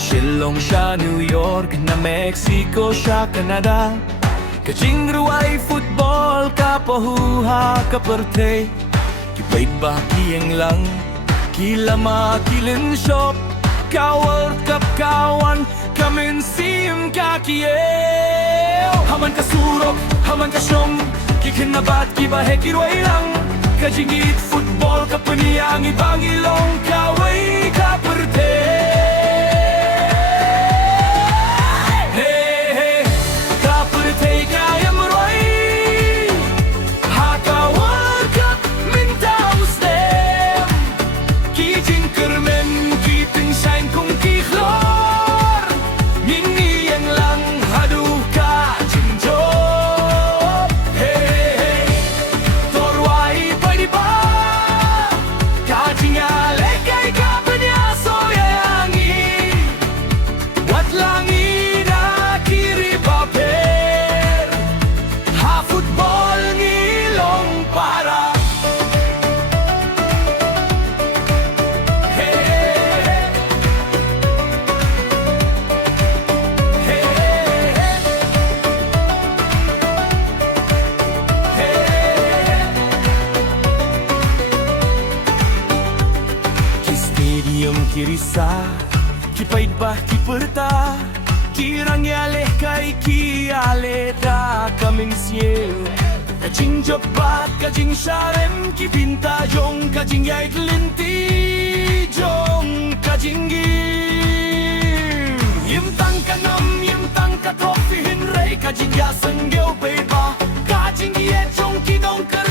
Shillong siya New York, na Mexico siya Canada. Kajing ruay football, kapahuha kaparte. Kipait ba kiyeng lang, kilama kilin shop. Ka World Cup kawan, kamin sim kakiew. Haman kasurok, haman kasyong, kikinabat kibahe kiruay lang. Kajingit football, kapaniyang ibang ilong, kaway kaparte. Kirisa, kipait bah kiperta, kirang yaleh kay kiale da kamin siel. Kajing jabat, kajing syarem, kipinta jong, kajing yay linti jong, kajing gim. Yim tang kanam, yim tang ka trofi hinray, kajing ya senggeo beba, kajing ye jong kidong kar